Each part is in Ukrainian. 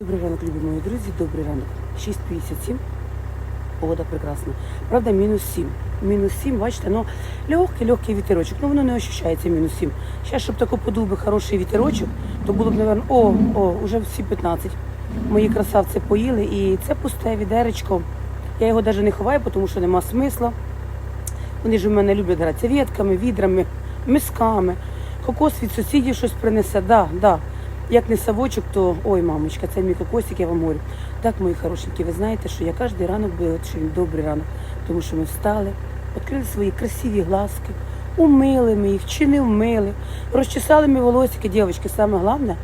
Добрий ранок, любі мої друзі, добрий ранок. 6.57. Погода прекрасна. Правда, мінус 7. Мінус 7, бачите, ну легкий, легкий вітерочок. Ну воно не ощущається мінус 7. Зараз, щоб тако подув би хороший вітерочок, то було б, мабуть, о, о, уже всі 15. Мої красавці поїли. І це пусте відеречко. Я його навіть не ховаю, тому що нема смисла. Вони ж у мене люблять гратися ветками, відрами, мисками. Кокос від сусідів щось принесе. Да, да. Як не савочок, то ой, мамочка, це мій кокосик, я вам говорю. Так, мої хорошенькі, ви знаєте, що я кожен ранок буду, що він добрий ранок, тому що ми встали, відкрили свої красиві глазки, умили ми їх, чи не вмили, розчесали ми волосики, дівчатки, саме головне,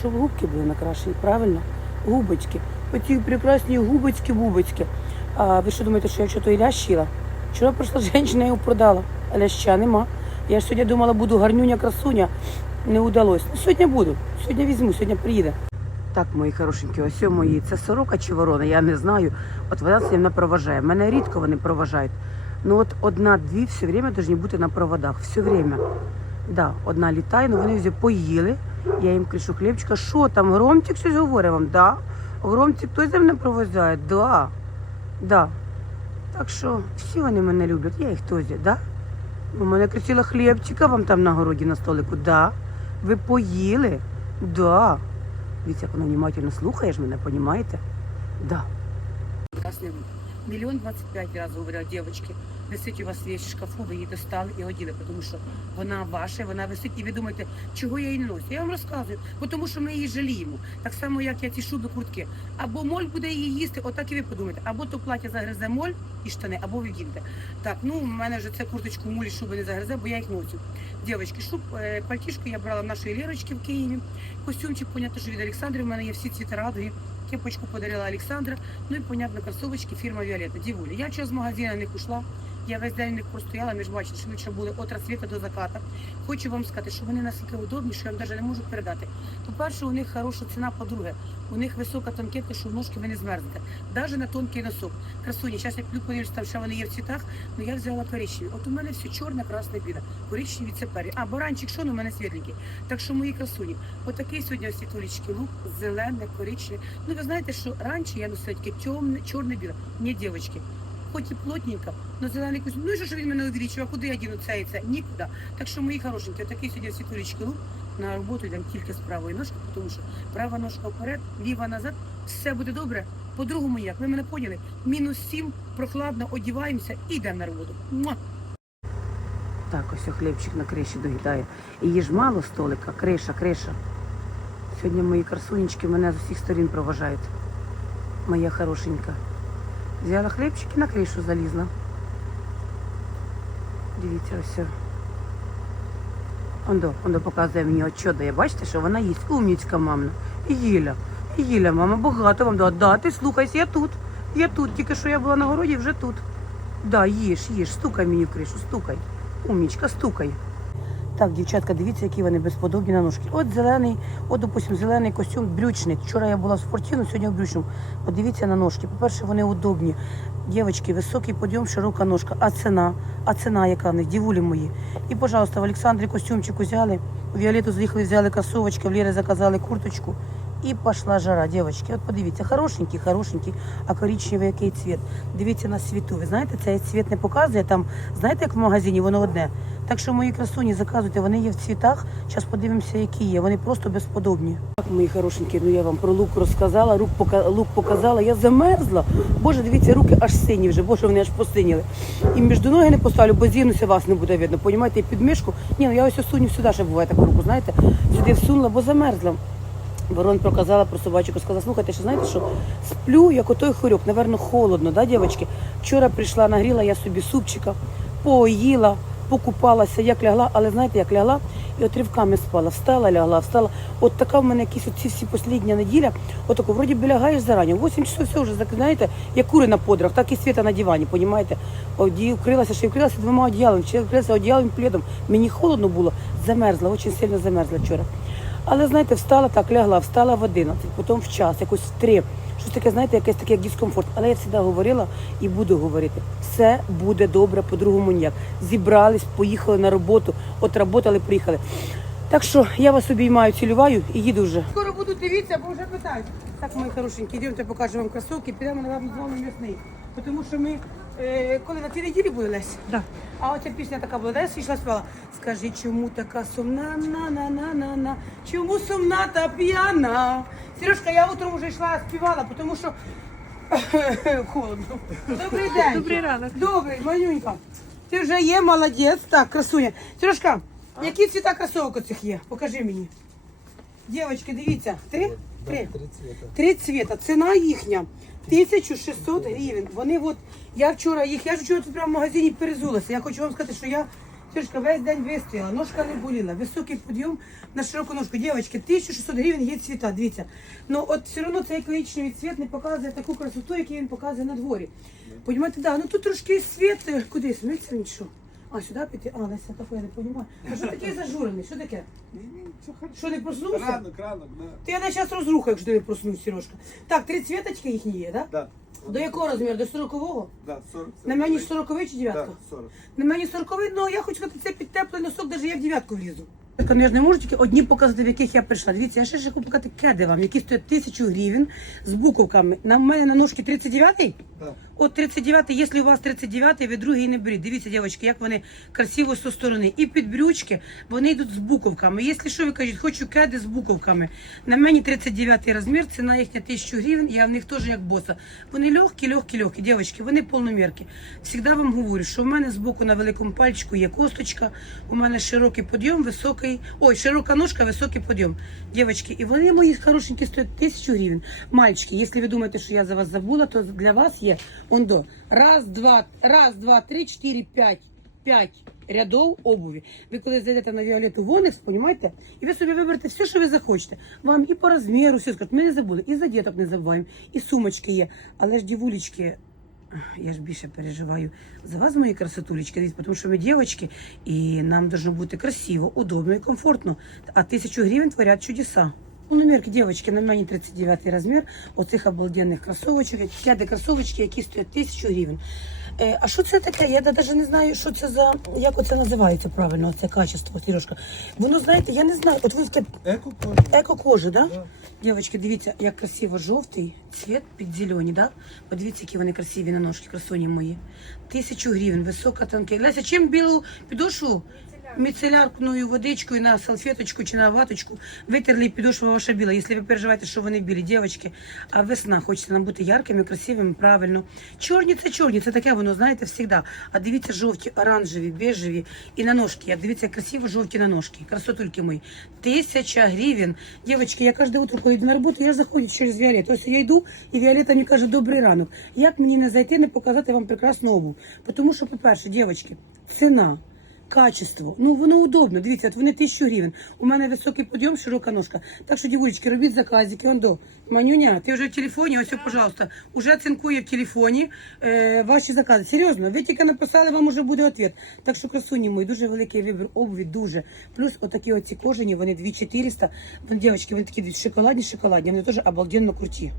щоб губки були накрашені, правильно? Губочки. Оті прекрасні губочки, бубочки. А ви що думаєте, що я вчора той лящ їла? Вчора прийшла жінка, його продала, а ляща нема. Я ж сьогодні думала, буду гарнюня, красуня. Не удалось. Ну, сьогодні буду. Сьогодні візьму, сьогодні приїде. Так, мої хорошенькі, ось мої. Це сорока чи ворона, я не знаю. От вона все мене проважає. Мене рідко вони проважають. Ну от одна-дві все время повинні бути на проводах. Все время. Да, одна літає, ну вони вже поїли. Я їм кричу, хлібчика, що там, громчик щось говорить вам? Да. Громчик хтось за мене провозяє? Да. Да. Так що всі вони мене люблять, я їх теж, да? У мене кричила хлібчика вам там на городі на столику. Да. Ви поїли? Да. Дивіться, як вона внимательно слухає ж мене, понімаєте? Да. Мільйон двадцять п'ять разів говорила, дівчатки, висить у вас вещь в шкафу, ви її достали і оділи, тому що вона ваша, вона висить, і ви думаєте, чого я її ношу. Я вам розказую, бо тому що ми її жаліємо. Так само, як я ці шуби, куртки. Або моль буде її їсти, отак і ви подумаєте. Або то плаття загризе моль і штани, або ви вдінете. Так, ну в мене вже це курточку мулі шуби не загризе, бо я їх ношу. Дівчатки, шуб, е, пальтішку я брала в нашої Лірочки в Києві. Костюмчик, понятно, що від Олександри. У мене є всі цвіта радуги. Кепочку подарила Олександра. Ну і, понятно, кросовочки фірма Віолетта. Дівулі. Я вчора з магазину не ушла. Я весь день в них простояла, ми ж бачите, що ще були від розсвіту до заката. Хочу вам сказати, що вони настільки удобні, що я вам навіть не можу передати. По-перше, у них хороша ціна, по-друге, у них висока танкетка, що в ножки ви не змерзнете. Навіть на тонкий носок. Красуні, зараз я подивлюсь, там ще вони є в цвітах, але я взяла коричневі. От у мене все чорне, красне біда. Коричневі це пері. А баранчик що, ну, у мене світленький. Так що мої красуні. Отакий сьогодні ось світулечки лук, зелене, коричневе. Ну ви знаєте, що раніше я носила таке темне, чорне біле. Ні, дівчатки, хоч і плотненько, але зелений костюм. Ну і що ж він мене увеличив, а куди я діну це і це? Нікуди. Так що мої хорошенькі, отакий сьогодні світулечки лук. На роботу йдемо тільки з правої ножки, тому що права ножка вперед, ліва назад, все буде добре. По-другому як, ви мене поняли? Мінус сім, прохладно, одіваємося і йдемо на роботу. Муа! Так, ось хлібчик на криші доїдає. І їж мало столика, криша, криша. Сьогодні мої красунечки мене з усіх сторін проважають. Моя хорошенька. Взяла хлібчик і на кришу залізла. Дивіться, ось. Ондо, ондо показує мені отчет дає. Бачите, що вона їсть. Умнічка мамна. І їля. Їля, мама, багато вам дала. Да, ти слухайся, я тут. Я тут. Тільки що я була на городі, вже тут. Да, їж, їж, стукай мені в кришу, стукай. Умнічка, стукай. Так, дівчатка, дивіться, які вони безподобні на ножки. От зелений, от, допустим, зелений костюм, брючний. Вчора я була в спортивну, сьогодні в брючному. Подивіться на ножки. По-перше, вони удобні. Дівчатки, високий подйом, широка ножка. А ціна? А ціна яка в них, дівулі мої. І, пожалуйста, в Олександрі костюмчик взяли, в Віолету заїхали, взяли касовочки, в Лєри заказали курточку. І пішла жара, дівчатки. От подивіться, хорошенький, хорошенький, а коричневий який цвіт. Дивіться на світу. Ви знаєте, цей цвіт не показує там, знаєте, як в магазині, воно одне. Так що мої красуні заказуйте, вони є в цвітах. Зараз подивимося, які є. Вони просто безподобні. Так, мої хорошенькі, ну я вам про лук розказала, рук пока, лук показала, я замерзла. Боже, дивіться, руки аж сині вже, боже, вони аж посиніли. І між ноги не поставлю, бо зінуся вас не буде видно. Понімаєте, і під мишку. Ні, ну я ось осуню сюди, ще буває таку руку, знаєте, сюди всунула, бо замерзла. Ворон проказала про собачку, сказала, слухайте, що знаєте, що сплю, як отой хорюк, наверно, холодно, да, дівчатки? Вчора прийшла, нагріла я собі супчика, поїла, покупалася, як лягла, але знаєте, як лягла, і от ривками спала, встала, лягла, встала. От така в мене якісь оці всі послідня неділя, отако, вроді би лягаєш зарані, 8 часов все вже, знаєте, як кури на подрах, так і світа на дивані, понімаєте? Оді, вкрилася, ще вкрилася двома одіялами, ще вкрилася одіялом пледом. Мені холодно було, замерзла, дуже сильно замерзла вчора. Але знаєте, встала так, лягла, встала в 11, потім в час, якось в 3. Щось таке, знаєте, якесь таке як дискомфорт. Але я завжди говорила і буду говорити. Все буде добре, по-другому ніяк. Зібрались, поїхали на роботу, от работали, приїхали. Так що я вас обіймаю, цілюваю і їду вже. Скоро буду дивитися, бо вже питають. Так, мої хорошенькі, йдемте, покажу вам кросовки, підемо на з вами м'ясний. Тому що ми, е, коли на тій неділі були Лесь, Да. а оця пісня така була, Лесь йшла співала. Скажи, чому така сумна, на на на на на чому сумна та п'яна? Сережка, я утром вже йшла, співала, тому що холодно. Добрий день. Добрий ранок. Добрий, манюнька. Ти вже є, молодець. Так, красуня. Сережка, які цвіта кросовок цих є? Покажи мені. Дівчатки, дивіться. Три? Три. Три цвіта. Ціна їхня 1600 гривень. Вони от, я вчора їх, я ж вчора тут прямо в магазині перезулася. Я хочу вам сказати, що я Сережка, весь день вистояла, ножка не боліла, високий підйом на широку ножку. Дівчатки, 1600 гривень є цвіта, дивіться. Ну от все одно цей коричневий цвіт не показує таку красоту, яку він показує на дворі. Понімаєте, да, ну тут трошки світ, е, куди смиться він що? А, сюди піти? А, Леся, таке, я не розумію. А що таке зажурений? Що таке? Що не проснувся? Ранок, ранок, да. Ти я зараз розрухаю, якщо ти не проснусь, Сережка. Так, три цвіточки їхні є, так? Да? Да. До якого розміру? До 40-го? Да, 40. На мені 40 чи дев'ятка? Да, 40. На мені 40 ну я хочу сказати, це під теплий носок, навіть я в дев'ятку влізу. Так, ну, я ж не можу тільки одні показати, в яких я прийшла. Дивіться, я ще ще хочу показати кеди вам, які стоять тисячу гривень з буковками. На мене на ножки 39-й? Да. От 39-й, якщо у вас 39-й, ви другий не беріть. Дивіться, дівчатки, як вони красиво зі сторони. І під брючки вони йдуть з буковками. Якщо що ви кажете, хочу кеди з буковками. На мені 39-й розмір, ціна їхня 1000 гривень, я в них теж як боса. Вони легкі, легкі, легкі, дівчатки, вони повномірки. Всегда вам говорю, що в мене збоку на великому пальчику є косточка, у мене широкий підйом, високий, ой, широка ножка, високий підйом. Дівчатки, і вони мої хорошенькі стоять 1000 гривень. Мальчики, якщо ви думаєте, що я за вас забула, то для вас є ондо. Раз, два, раз, два, три, чотири, п'ять. П'ять рядов обуві. Ви коли зайдете на Віолету Вонекс, понімаєте, і ви собі виберете все, що ви захочете. Вам і по розміру, все скажуть. Ми не забули, і за діток не забуваємо, і сумочки є. Але ж дівулечки, я ж більше переживаю за вас, мої красотулечки, тому що ми дівчатки, і нам должно бути красиво, удобно і комфортно. А тисячу гривень творять чудеса. Ну, номерки, дівчатки, на мені 39 розмір оцих обалденних кросовочок, кеди кросовочки, які стоять тисячу гривень. Е, а що це таке? Я навіть не знаю, що це за, як оце називається правильно, це качество, Сережка. Воно, знаєте, я не знаю, от ви в Еко кожа. Еко-кожа, да? Да. Дівчатки, дивіться, як красиво жовтий цвіт під зелені, да? Подивіться, які вони красиві на ножки, красоні мої. Тисячу гривень, висока, тонка. Леся, чим білу підошву? Міцелярною водичкою на салфеточку чи на ваточку витерли підошва ваша біла. Якщо ви переживаєте, що вони білі, дівчатки, а весна хочеться нам бути яркими, красивими, правильно. Чорні це чорні, це таке воно, знаєте, завжди. А дивіться, жовті, оранжеві, бежеві і на ножки. А дивіться, красиво жовті на ножки. Красотульки мої. Тисяча гривень. Дівчатки, я кожне утро, коли йду на роботу, я заходжу через Віолету. Ось я йду, і Віолета мені каже, добрий ранок. Як мені не зайти, не показати вам прекрасну обув? Тому що, по-перше, дівчатки, ціна. Качество, ну воно удобно. Дивіться, от вони тисячу гривень. У мене високий підйом, широка ножка. Так що, дівулечки, робіть заказики. Он до Манюня, ти вже в телефоні, ось, пожалуйста, уже цинкує в телефоні е, ваші закази. Серйозно, ви тільки написали, вам уже буде відповідь. Так що, красуні мої, дуже великий вибір обуві, дуже. Плюс отакі оці кожані, вони 2400. Вони, дівчатки, вони такі шоколадні, шоколадні, вони теж обалденно круті.